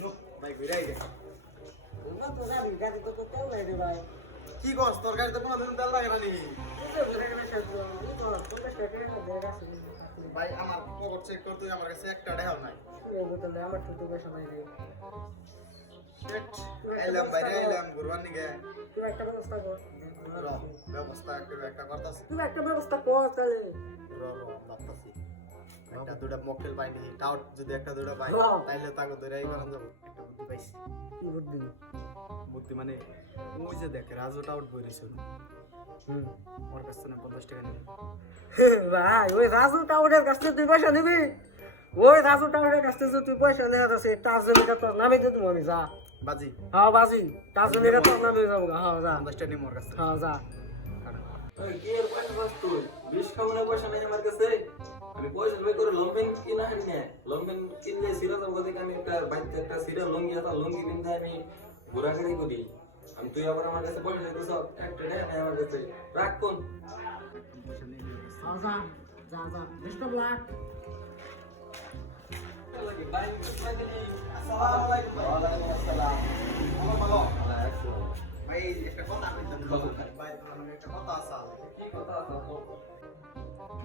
no ভাই ঘুরাই দে না তো গাড়ি তো তেল নাই রে ভাই কি কস তোর গাড়িতে কোনো দিন তেল লাগে না নি ভাই আমার পকেট চেক কর তুই আমার কাছে একটা টাকাও নাই আমার ছোট পয়সা নাই রে আইলাম বাইরে আইলাম ঘুরবার নিগে তুই একটা ব্যবস্থা কর ব্যবস্থা একটা করতাছি তুই একটা ব্যবস্থা কর তাহলে ভাবতাছি একটা দুটা মক্কেল পাইনি টাউট যদি একটা দুটা পাই তাইলে তাকে ধরেই করা যাবো একটা বুদ্ধি পাইছি কি বুদ্ধি বুদ্ধি মানে ওই যে দেখ রাজু টাউট বইরিছিল ওর কাছ থেকে 50 টাকা নিবি ভাই ওই রাজু টাউনের কাছ থেকে তুই পয়সা নিবি ওই রাজু টাউনের কাছ থেকে তুই পয়সা নেওয়া আছে টাচ জমিটা তোর নামে দিয়ে দেবো আমি যা বাজি হ্যাঁ বাজি টাচ জমিটা তোর নামে যাবো হ্যাঁ যা 50 টাকা নিবি ওর কাছ থেকে হ্যাঁ যা কি এর পয়সা পাস তুই বিশ খাওয়ানোর পয়সা নেই আমার কাছে আমি পয়সা বের করে লম্বেন কিনা হারি না লম্বেন কিনলে সিরা যাবো দেখে আমি একটা বাইতে একটা সিরা লুঙ্গি একটা লুঙ্গি পিনতে আমি ঘোরাঘুরি করি আমি তুই আবার আমার কাছে পয়সা দিতেছ একটা টাকা নেই আমার কাছে রাখ কোন হ্যাঁ যা যা যা বেস্ট অফ লাক আসসালামু আলাইকুম ওয়ালাইকুম আসসালাম ভালো ভাই একটা কথা কইতাম ভাই তোমার একটা কথা আছে কি কথা আছে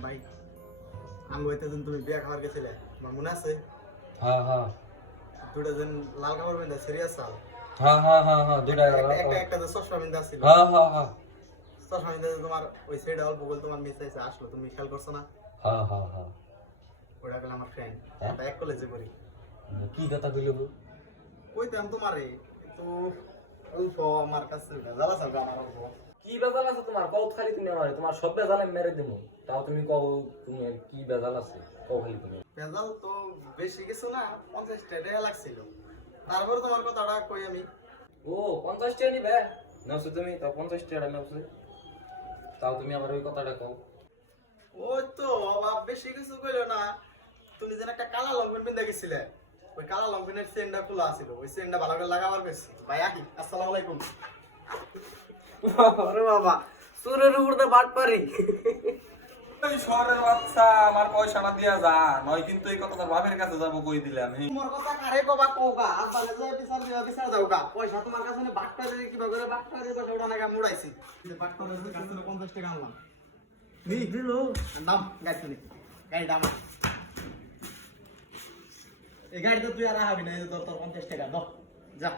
ভাই আমি হইতে দিন তুমি বিয়া খাবার গেছিলে তোমার মনে আছে হ্যাঁ হ্যাঁ দুটা দিন লাল কাপড় বিন্দা সিরিয়াস সাল হ্যাঁ হ্যাঁ হ্যাঁ হ্যাঁ দুইটা একটা যে চশমা বিন্দা ছিল হ্যাঁ হ্যাঁ হ্যাঁ চশমা বিন্দা তোমার ওই সাইড অল্প বল তোমার মিস হয়েছে আসলো তুমি খেয়াল করছো না হ্যাঁ হ্যাঁ হ্যাঁ ওটা গেল আমার ফ্রেন্ড আমরা এক কলেজে পড়ি কি কথা কইলো কইতাম তোমারে তো অল্প আমার কাছে জ্বালা চালবে আমার অল্প কি বেজাল আছে তোমার কও খালি তুমি আমারে তোমার সব বেজাল আমি মেরে দেবো তাও তুমি কও তুমি কি বেজাল আছে কও খালি তুমি ভেজাল তো বেশি কিছু না 50 টাকা লাগছিল তারপর তোমার কথাটা কই আমি ও 50 টাকা নিবে নাও তুমি তাও 50 টাকা নাও তাও তুমি আমার ওই কথাটা কও ওই তো বাবা বেশি কিছু কইলো না তুমি যেন একটা কালা লঙ্ঘন পিন্দা গেছিলে ওই কালা লঙ্ঘনের চেনটা খোলা ছিল ওই চেনটা ভালো করে লাগাবার কইছি ভাই আকি আসসালামু আলাইকুম আরে বাবা সুরের উপর তো বাট পারি এই শহরের বাচ্চা আমার পয়সাটা দিয়া যা নয় কিন্তু এই কথাটা বাপের কাছে যাবো কই দিলাম তোমার কথা কারে কবা কোগা আব্বারে যে বিচার দাওগা পয়সা তোমার কাছে নে বাটটা দিয়ে কিবা করে বাটটা দিয়ে পয়সা ওটা নাকি মুড়াইছি যে বাটটা দিয়ে কাছে 50 টাকা আনলাম নি দিল নাম গাড়ি নে গাড়িটা আমার এই গাড়িতে তুই আর আহাবি না এই যে তোর 50 টাকা দাও যা